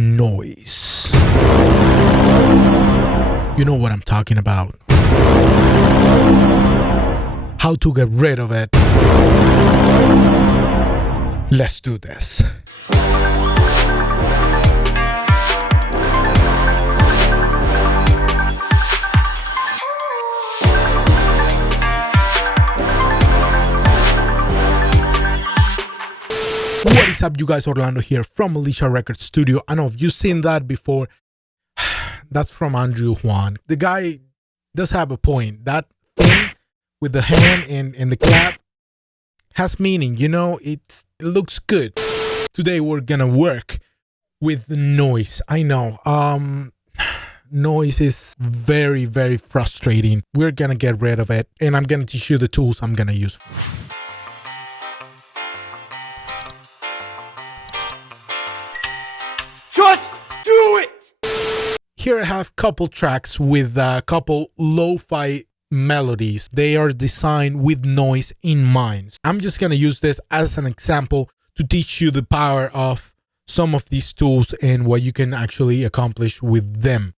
noise. You know what I'm talking about. How to get rid of it. Let's do this. What is up, you guys? Orlando here from Elisha Record Studio. I know if you've seen that before. That's from Andrew Juan. The guy does have a point. That thing with the hand and the clap has meaning. You know, it looks good. Today we're gonna work with the noise. I know. Noise is very, very frustrating. We're gonna get rid of it, and I'm gonna teach you the tools I'm gonna use. Just do it! Here I have a couple tracks with a couple lo-fi melodies. They are designed with noise in mind. I'm just going to use this as an example to teach you the power of some of these tools and what you can actually accomplish with them.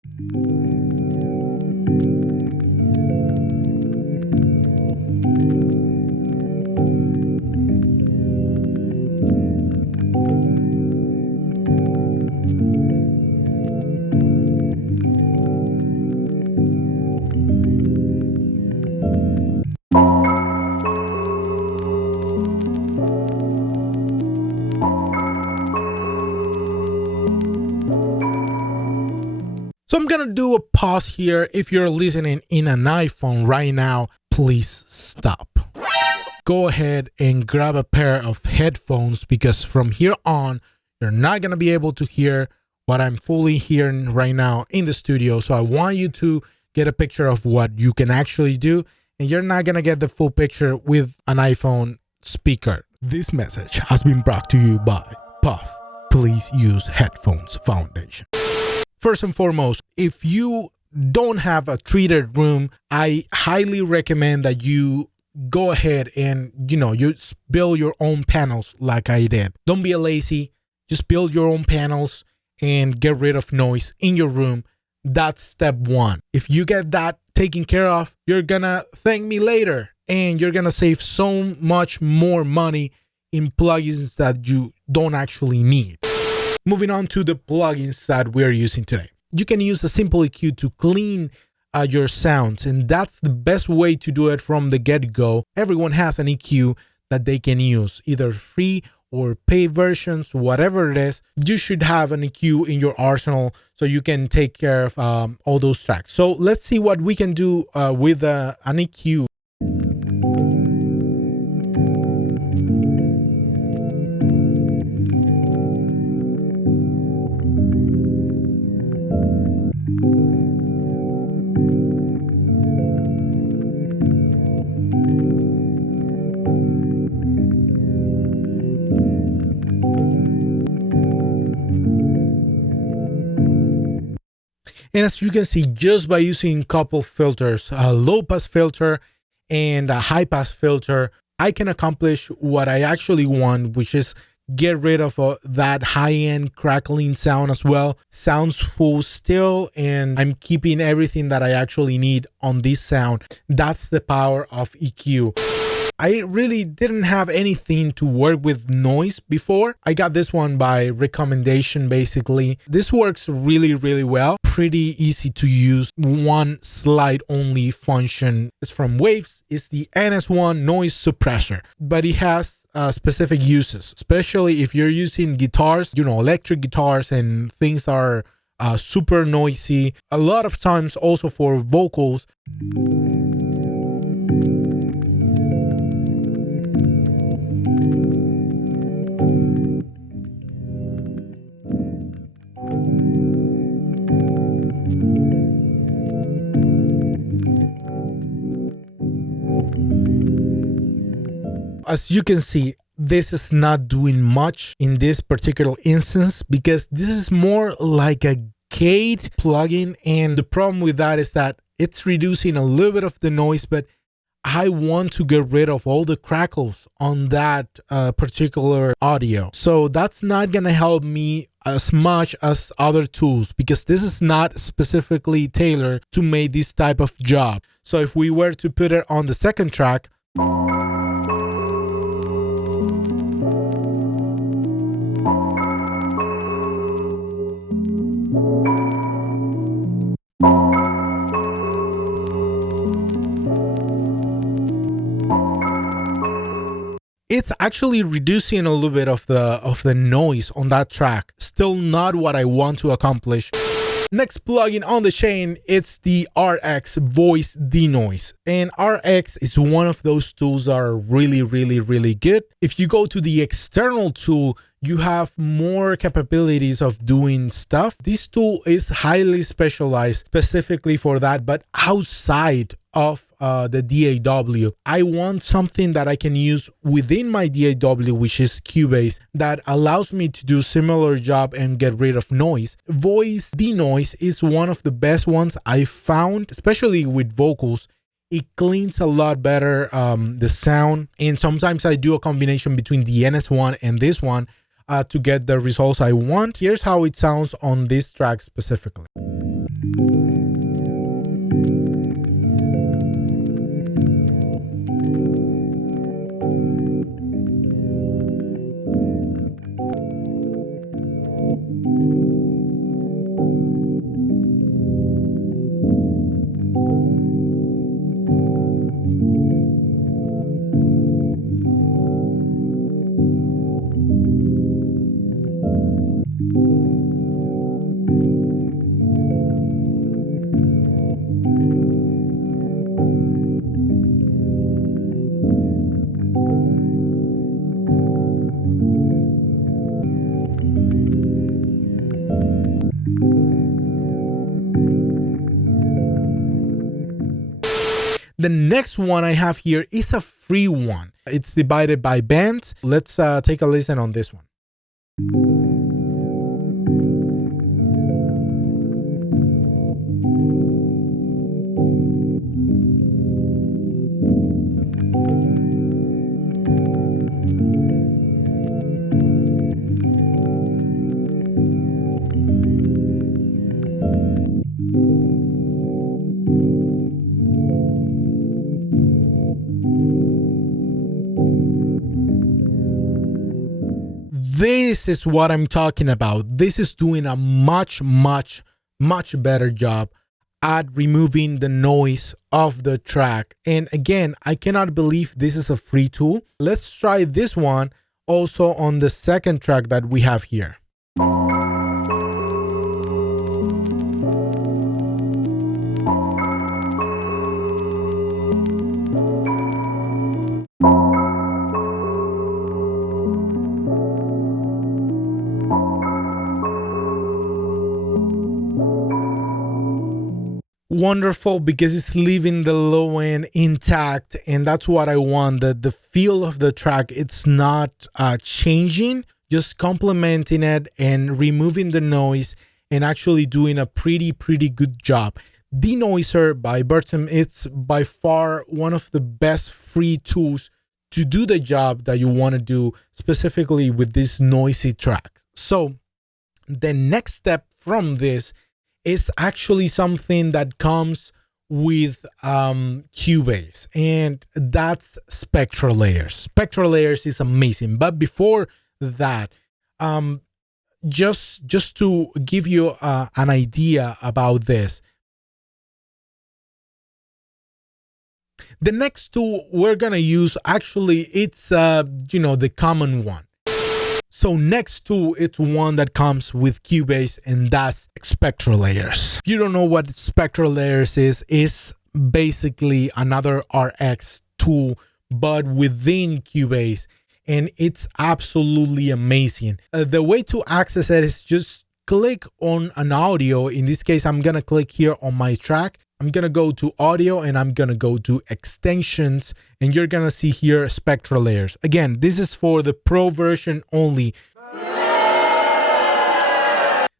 So I'm gonna do a pause here. If you're listening in an iPhone right now, please stop. Go ahead and grab a pair of headphones, because from here on, you're not gonna be able to hear what I'm fully hearing right now in the studio. So I want you to get a picture of what you can actually do, and you're not gonna get the full picture with an iPhone speaker. This message has been brought to you by Puff. Please use Headphones Foundation. First and foremost, if you don't have a treated room, I highly recommend that you go ahead and, you build your own panels like I did. Don't be a lazy, just build your own panels and get rid of noise in your room. That's step one. If you get that taken care of, you're gonna thank me later, and you're gonna save so much more money in plugins that you don't actually need. Moving on to the plugins that we're using today. You can use a simple EQ to clean your sounds, and that's the best way to do it from the get-go. Everyone has an EQ that they can use, either free or paid versions, whatever it is. You should have an EQ in your arsenal so you can take care of all those tracks. So let's see what we can do with an EQ. And as you can see, just by using a couple filters, a low pass filter and a high pass filter, I can accomplish what I actually want, which is get rid of that high-end crackling sound as well. Sounds full still, and I'm keeping everything that I actually need on this sound. That's the power of EQ. I really didn't have anything to work with noise before. I got this one by recommendation, basically. This works really, really well. Pretty easy to use. One slide only function is from Waves. It's the NS1 noise suppressor, but it has specific uses, especially if you're using guitars, electric guitars, and things are super noisy. A lot of times also for vocals. As you can see, this is not doing much in this particular instance because this is more like a gate plugin, and the problem with that is that it's reducing a little bit of the noise, but I want to get rid of all the crackles on that particular audio. So that's not gonna help me as much as other tools because this is not specifically tailored to make this type of job. So if we were to put it on the second track, it's actually reducing a little bit of the noise on that track. Still not what I want to accomplish. Next plugin on the chain, it's the RX voice denoise. And RX is one of those tools that are really good. If you go to the external tool, you have more capabilities of doing stuff. This tool is highly specialized specifically for that, but outside of the DAW, I want something that I can use within my DAW, which is Cubase, that allows me to do similar job and get rid of noise. Voice denoise is one of the best ones I found, especially with vocals. It cleans a lot better the sound, and sometimes I do a combination between the NS1 and this one to get the results I want. Here's how it sounds on this track specifically. The next one I have here is a free one. It's divided by bands. Let's take a listen on this one. This is what I'm talking about. This is doing a much better job at removing the noise of the track. And again, I cannot believe this is a free tool. Let's try this one also on the second track that we have here. Wonderful, because it's leaving the low end intact, and that's what I want. The feel of the track, it's not changing, just complementing it and removing the noise and actually doing a pretty good job. Denoiser by Burton, it's by far one of the best free tools to do the job that you want to do, specifically with this noisy track. So the next step from this is actually something that comes with Cubase, and that's spectral layers. Spectral layers is amazing, but before that, just to give you an idea about this, the next tool we're gonna use, actually, it's the common one. So next tool, it's one that comes with Cubase, and that's spectral layers. If you don't know what spectral layers is basically another RX tool, but within Cubase, and it's absolutely amazing. The way to access it is just click on an audio. In this case, I'm gonna click here on my track. I'm gonna go to audio and I'm gonna go to extensions, and you're gonna see here spectral layers. Again, this is for the pro version only.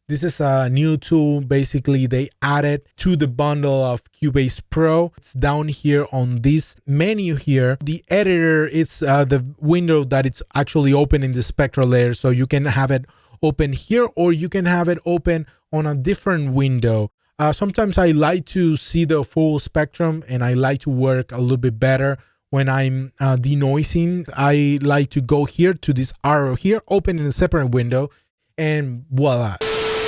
This is a new tool. Basically, they added to the bundle of Cubase Pro. It's down here on this menu here. The editor is the window that it's actually open in the spectral layer, so you can have it open here, or you can have it open on a different window. Sometimes I like to see the full spectrum, and I like to work a little bit better when I'm denoising. I like to go here to this arrow here, open in a separate window, and voila.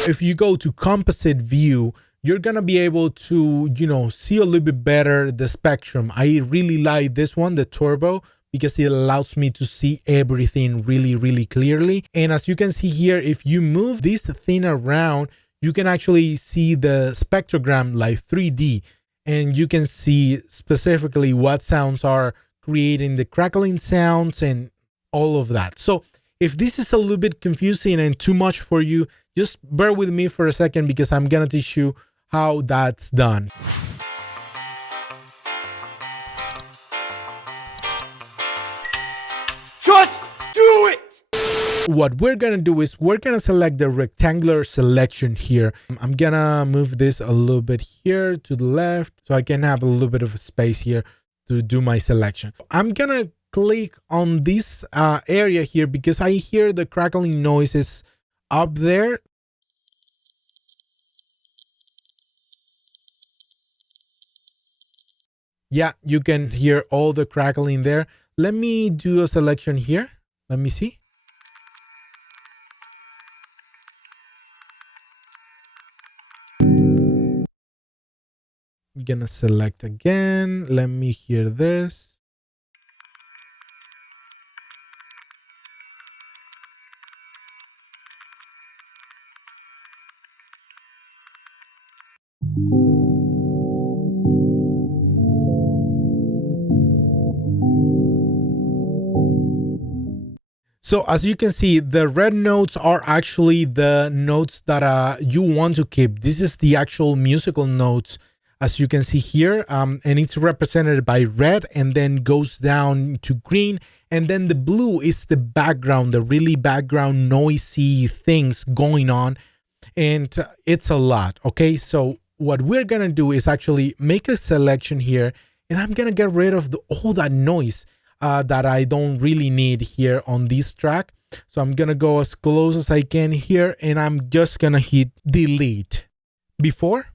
If you go to composite view, you're gonna be able to, see a little bit better the spectrum. I really like this one, the turbo, because it allows me to see everything really, really clearly. And as you can see here, if you move this thing around, you can actually see the spectrogram like 3D, and you can see specifically what sounds are creating the crackling sounds and all of that. So if this is a little bit confusing and too much for you, just bear with me for a second, because I'm gonna teach you how that's done. Just do it! What we're gonna do is we're gonna select the rectangular selection here. I'm gonna move this a little bit here to the left so I can have a little bit of space here to do my selection. I'm gonna click on this area here because I hear the crackling noises up there. Yeah, you can hear all the crackling there. Let me do a selection here. Let me see. I'm gonna select again. Let me hear this. So as you can see, the red notes are actually the notes that you want to keep. This is the actual musical notes, as you can see here, and it's represented by red and then goes down to green. And then the blue is the background, the really background noisy things going on. And it's a lot. Okay, so what we're going to do is actually make a selection here, and I'm going to get rid of all that noise that I don't really need here on this track. So I'm gonna go as close as I can here, and I'm just gonna hit delete. Before.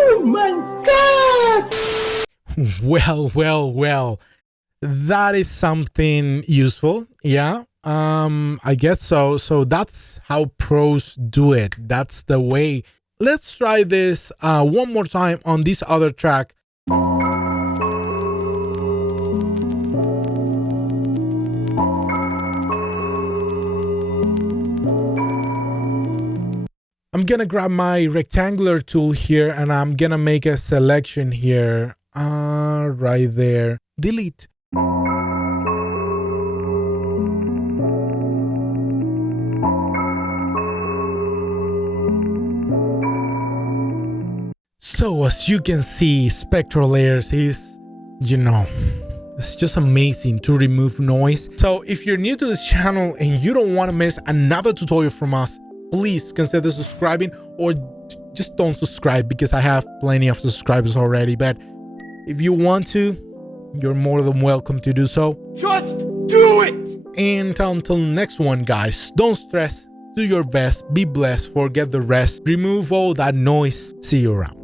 Oh my God! Well, that is something useful. Yeah, I guess so. So that's how pros do it. That's the way. Let's try this one more time on this other track. I'm gonna grab my rectangular tool here, and I'm gonna make a selection here, right there. Delete. So as you can see, spectral layers is, it's just amazing to remove noise. So if you're new to this channel and you don't want to miss another tutorial from us, please consider subscribing, or just don't subscribe because I have plenty of subscribers already. But if you want to, you're more than welcome to do so. Just do it! And until next one, guys, don't stress, do your best, be blessed, forget the rest, remove all that noise. See you around.